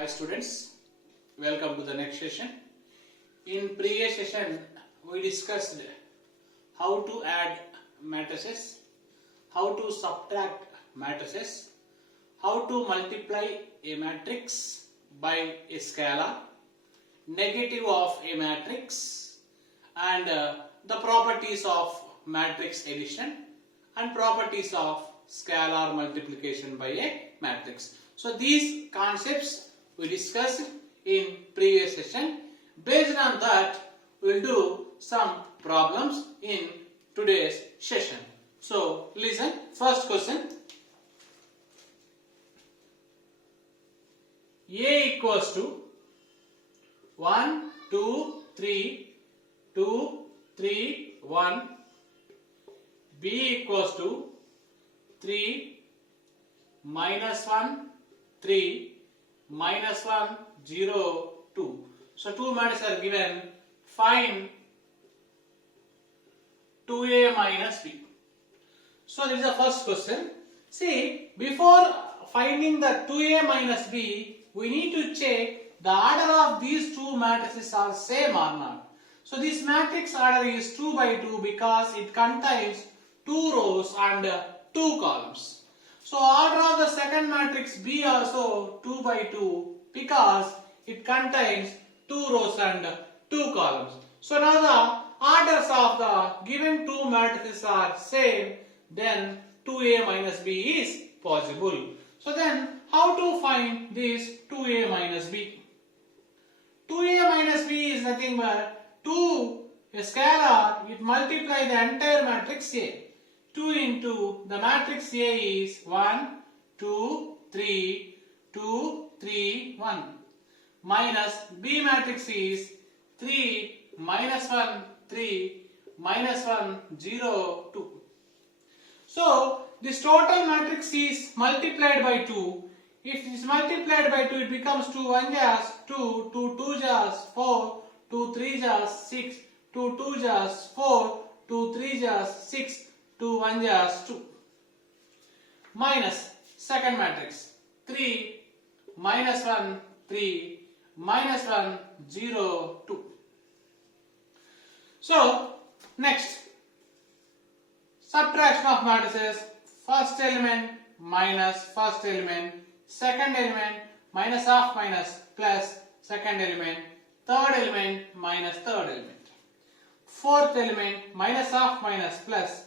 Hi students, welcome to the next session. In previous session we discussed how to add matrices, how to subtract matrices, how to multiply a matrix by a scalar, negative of a matrix, and the properties of matrix addition and properties of scalar multiplication by a matrix. So these concepts we discussed in previous session. Based on that, we will do some problems in today's session. So listen, first question. A equals to 1, 2, 3, 2, 3, 1. B equals to 3, minus 1, 3, minus 1, 0, 2. So two matrices are given. Find 2a minus b. So this is the first question. See, before finding the 2a minus b, we need to check the order of these two matrices are same or not. So this matrix order is 2 by 2 because it contains 2 rows and 2 columns. So order of the second matrix B also 2 by 2 because it contains 2 rows and 2 columns. So now the orders of the given two matrices are same, then 2a minus b is possible. So then how to find this 2a minus b? 2a minus b is nothing but 2 a scalar, it multiply the entire matrix A. 2 into the matrix A is 1, 2, 3, 2, 3, 1. Minus B matrix is 3, minus 1, 3, minus 1, 0, 2. So this total matrix is multiplied by 2. If it is multiplied by 2, it becomes 2 1 jas 2, 2 2 jas 4, 2 3 jas 6, 2 2 jas 4, 2 3 jas 6, 2 1 jas 2. Minus second matrix 3, minus 1, 3, minus 1, 0, 2. So next, subtraction of matrices. First element minus first element, second element minus half minus plus second element, third element minus third element, fourth element minus half minus plus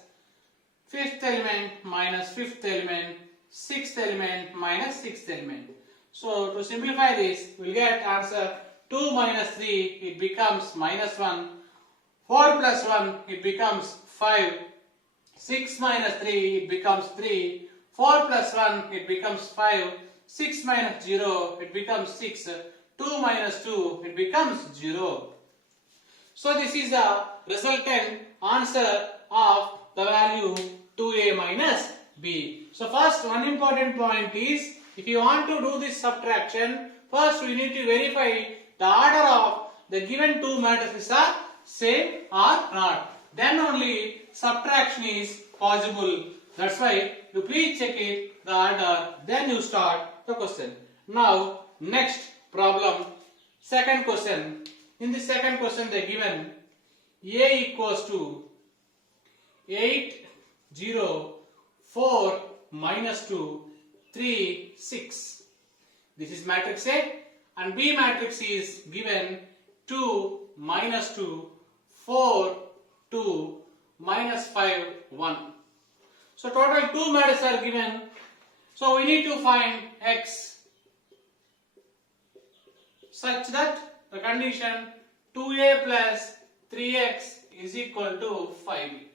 fifth element minus fifth element, sixth element minus sixth element. So to simplify this, we will get answer 2 minus 3, it becomes minus 1, 4 plus 1, it becomes 5, 6 minus 3, it becomes 3, 4 plus 1, it becomes 5, 6 minus 0, it becomes 6, 2 minus 2, it becomes 0. So this is the resultant answer of the value 2a minus b. So first one important point is, if you want to do this subtraction, first we need to verify the order of the given two matrices are same or not. Then only subtraction is possible. That's why you please check it, the order, then you start the question. Now next problem, second question. In the second question they given a equals to 8, 0, 4, minus 2, 3, 6. This is matrix A, and B matrix is given 2, minus 2, 4, 2, minus 5, 1. So total 2 matrices are given. So we need to find x such that the condition 2a plus 3x is equal to 5b.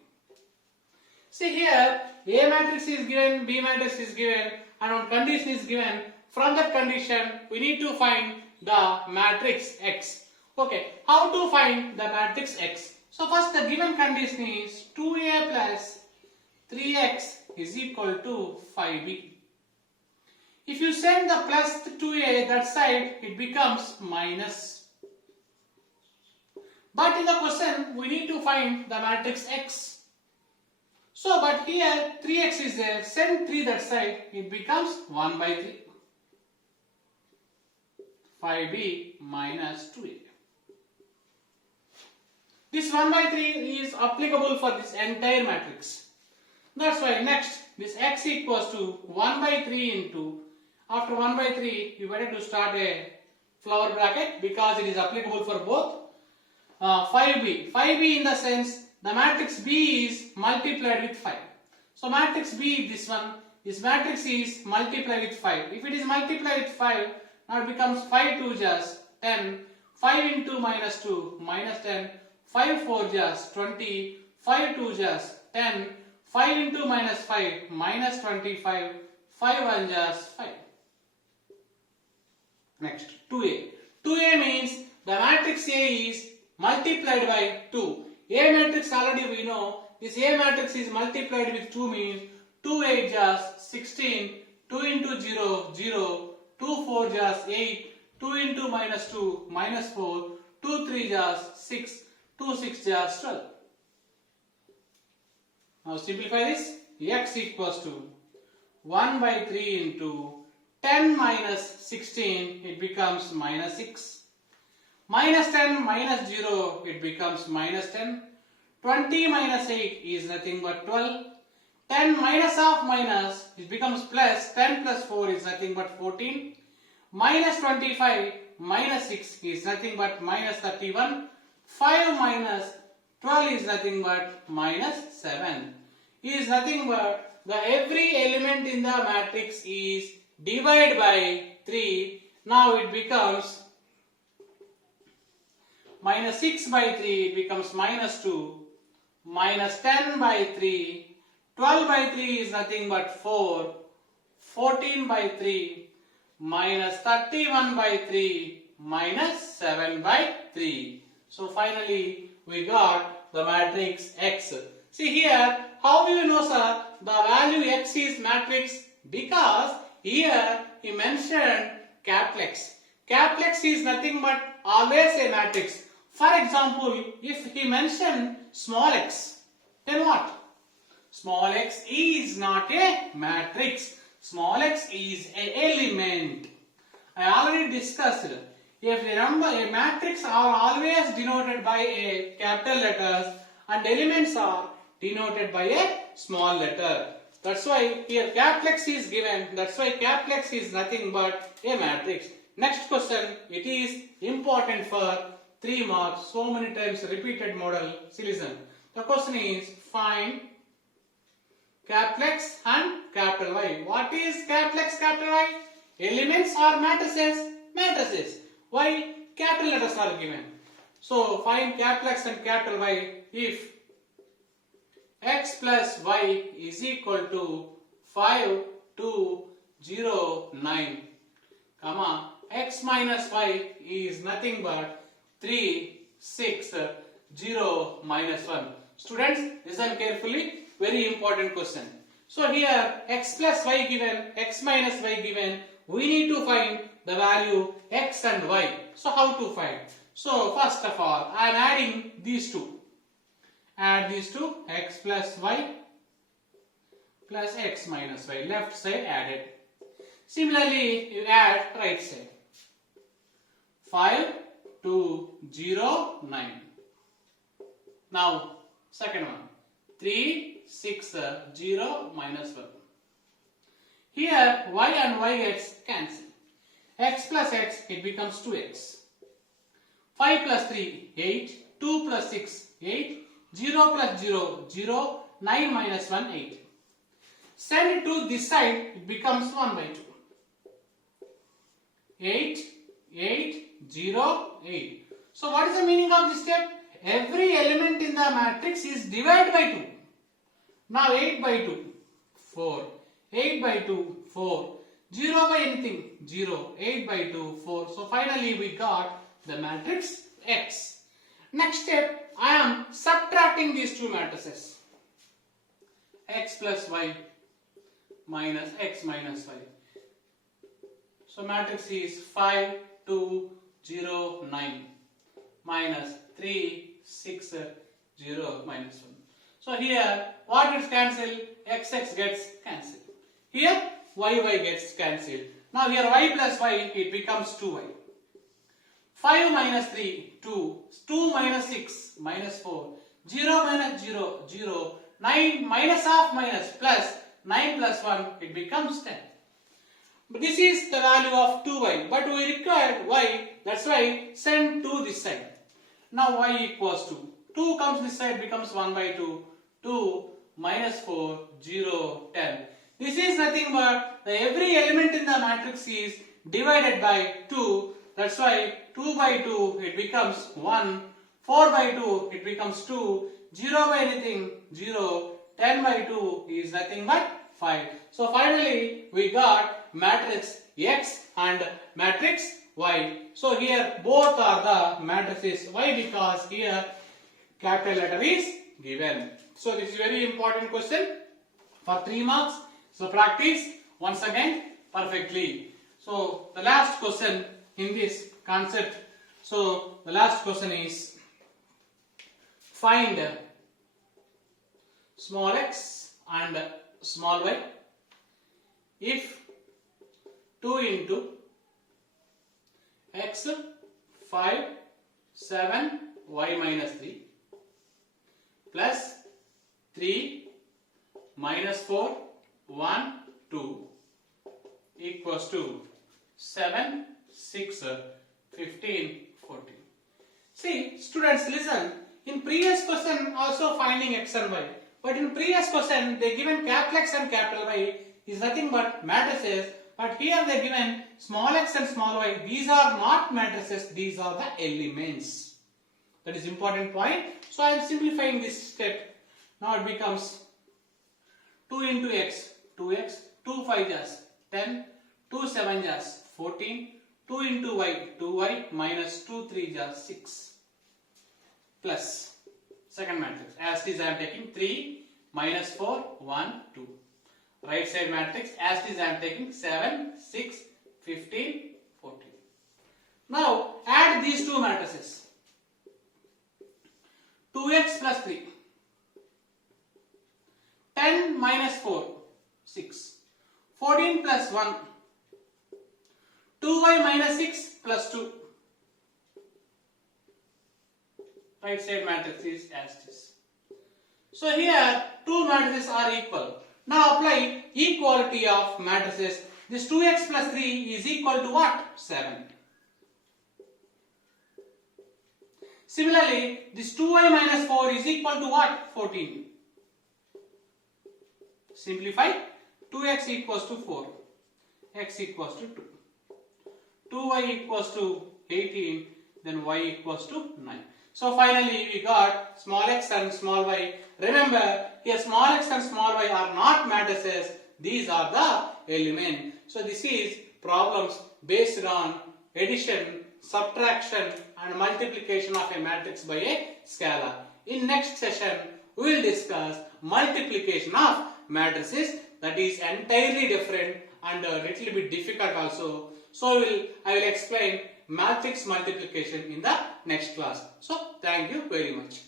See here, A matrix is given, B matrix is given, and one condition is given. From that condition, we need to find the matrix X. Okay, how to find the matrix X? So first the given condition is 2a plus 3x is equal to 5b. If you send the plus 2a that side, it becomes minus. But in the question, we need to find the matrix X. So, but here 3x is there, send 3 that side, it becomes 1 by 3. 5b minus 2a. This 1 by 3 is applicable for this entire matrix. That's why next this x equals to 1 by 3 into, after 1 by 3 you better to start a flower bracket because it is applicable for both 5b. 5b in the sense the matrix B is multiplied with 5. So matrix B, this one, this matrix is multiplied with 5. If it is multiplied with 5, now it becomes 5 2 just 10, 5 into minus 2 minus 10, 5 4 just 20, 5 2 just 10, 5 into minus 5 minus 25, 5 1 just 5. Next, 2a. 2a means the matrix A is multiplied by 2. A matrix already we know, this A matrix is multiplied with 2 means 2 8 just 16, 2 into 0, 0, 2 4 just 8, 2 into minus 2, minus 4, 2 3 just 6, 2 6 just 12. Now simplify this. X equals to 1 by 3 into 10 minus 16, it becomes minus 6. Minus 10 minus 0, it becomes minus 10. 20 minus 8 is nothing but 12. 10 minus half minus, it becomes plus. 10 plus 4 is nothing but 14. Minus 25 minus 6 is nothing but minus 31. 5 minus 12 is nothing but minus 7. Is nothing but the every element in the matrix is divided by 3. Now it becomes minus 6 by 3, it becomes minus 2, minus 10 by 3, 12 by 3 is nothing but 4, 14 by 3, minus 31 by 3, minus 7 by 3. So finally we got the matrix X. See here, how do you know, sir, the value X is matrix? Because here he mentioned capital X. Capital X is nothing but always a matrix. For example, if he mentioned small x, then what? Small x is not a matrix. Small x is an element. I already discussed. If remember, a matrix are always denoted by a capital letters and elements are denoted by a small letter. That's why here capital X is given. That's why capital X is nothing but a matrix. Next question, it is important for 3 marks, so many times repeated model. See, listen. The question is find capital X and capital Y. What is capital X, capital Y? Elements or matrices? Matrices. Why? Capital letters are given. So find capital X and capital Y if x plus y is equal to 5, 2, 0, 9, comma, x minus y is nothing but 3, 6, 0, minus 1. Students, listen carefully, very important question. So here x plus y given, x minus y given, we need to find the value x and y. So how to find? So first of all, I am adding these two. Add these two, x plus y plus x minus y, left side added. Similarly, you add right side. 5, 2, 0, 9. Now, second one. 3, 6, 0, minus 1. Here, y and y gets cancelled. X plus x, it becomes 2x. 5 plus 3, 8. 2 plus 6, 8. 0 plus 0, 0. 9 minus 1, 8. Send it to this side, it becomes 1 by 2. 8, 8, 0, 8. So what is the meaning of this step? Every element in the matrix is divided by 2. Now 8 by 2, 4. 8 by 2, 4. 0 by anything, 0. 8 by 2, 4. So finally we got the matrix X. Next step, I am subtracting these two matrices. X plus y minus x minus y. So matrix is 5, 2, 0, 9 minus 3, 6, 0, minus 1. So here what gets cancelled? X gets cancelled. Here y gets cancelled. Now here y plus y, it becomes 2y. 5 minus 3, 2. 2 minus 6, minus 4. 0 minus 0, 0. 9 minus half minus plus 9 plus 1, it becomes 10. But this is the value of 2y, but we require y, that's why send 2 this side. Now y equals to 2 comes this side, becomes 1 by 2. 2 minus 4, 0, 10. This is nothing but every element in the matrix is divided by 2. That's why 2 by 2 it becomes 1. 4 by 2 it becomes 2. 0 by anything 0. 10 by 2 is nothing but 5. So finally we got matrix X and matrix Y. So here both are the matrices. Why? Because here capital letter is given. So this is very important question for 3 marks. So practice once again perfectly. So the last question in this concept. So the last question is find small x and small y if 2 into x 5 7 y minus 3 plus 3 minus 4 1 2 equals to 7 6 15 14. See students, listen, in previous question also finding x and y, but in previous question they given capital X and capital Y is nothing but matrices, but here they given small x and small y. These are not matrices, these are the elements. That is important point. So I am simplifying this step. Now it becomes 2 into x, 2x, 2 5 jars 10, 2 7 jars 14, 2 into y, 2y minus 2 3 jars 6 plus second matrix. As it is I am taking 3 minus 4 1 2. Right side matrix as it is I am taking 7 6 15 14. Now add these two matrices. 2x plus 3, 10 minus 4 6, 14 plus 1, 2y minus 6 plus 2. Right side matrix is as it is. So here two matrices are equal. Now apply equality of matrices. This 2x plus 3 is equal to what? 7. Similarly, this 2y minus 4 is equal to what? 14. Simplify. 2x equals to 4. X equals to 2. 2y equals to 18. Then y equals to 9. So finally we got small x and small y. Remember, here small x and small y are not matrices. These are the elements. So this is problems based on addition, subtraction and multiplication of a matrix by a scalar. In next session, we will discuss multiplication of matrices. That is entirely different and a little bit difficult also. So I will explain matrix multiplication in the next class. So thank you very much.